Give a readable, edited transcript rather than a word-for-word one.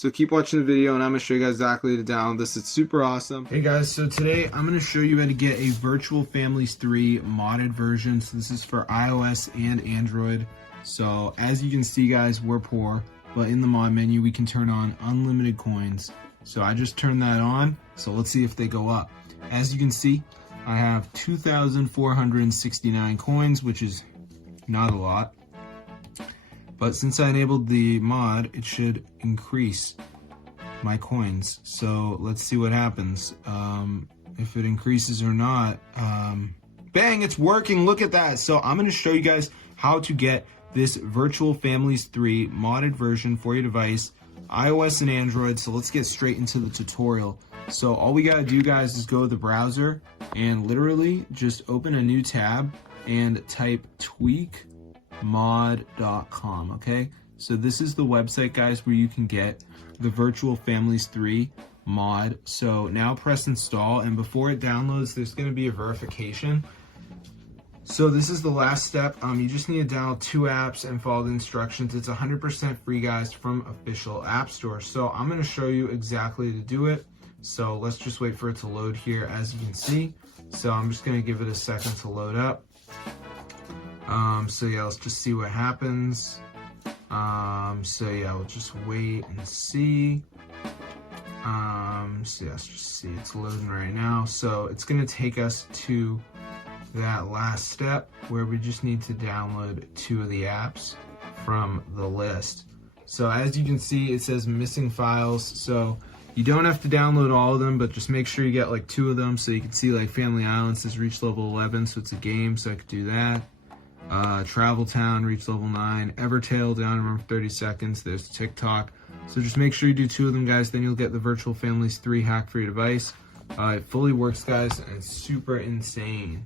So keep watching the video and I'm going to show you guys exactly how to download this. It's super awesome. Hey guys, so today I'm going to show you how to get a Virtual Families 3 modded version. So this is for iOS and Android. So as you can see guys, we're poor, but in the mod menu we can turn on unlimited coins. So I just turned that on, so let's see if they go up. As you can see, I have 2,469 coins, which is not a lot. But since I enabled the mod, it should increase my coins. So let's see what happens. If it increases or not. Bang, it's working, look at that. So I'm gonna show you guys how to get this Virtual Families 3 modded version for your device, iOS and Android. So let's get straight into the tutorial. So all we gotta do guys is go to the browser and literally just open a new tab and type tweakmod.com, okay? So this is the website guys where you can get the Virtual Families 3 mod. So now press install, and before it downloads there's gonna be a verification. So this is the last step. You just need to download 2 apps and follow the instructions. It's 100% free guys from official app store. So I'm going to show you exactly to do it. So let's just wait for it to load here, as you can see. So I'm just going to give it a second to load up. So yeah, let's just see what happens. So yeah, we'll just wait and see. So yeah, let's just see, it's loading right now. So it's going to take us to that last step where we just need to download 2 of the apps from the list. So as you can see, it says missing files. So you don't have to download all of them, but just make sure you get like 2 of them. So you can see like Family Island says reach level 11, so it's a game, so I could do that. Travel Town, reach level 9. Evertale, down in for 30 seconds. There's TikTok. So just make sure you do 2 of them guys, then you'll get the Virtual Families 3 hack for your device. It fully works guys, and it's super insane.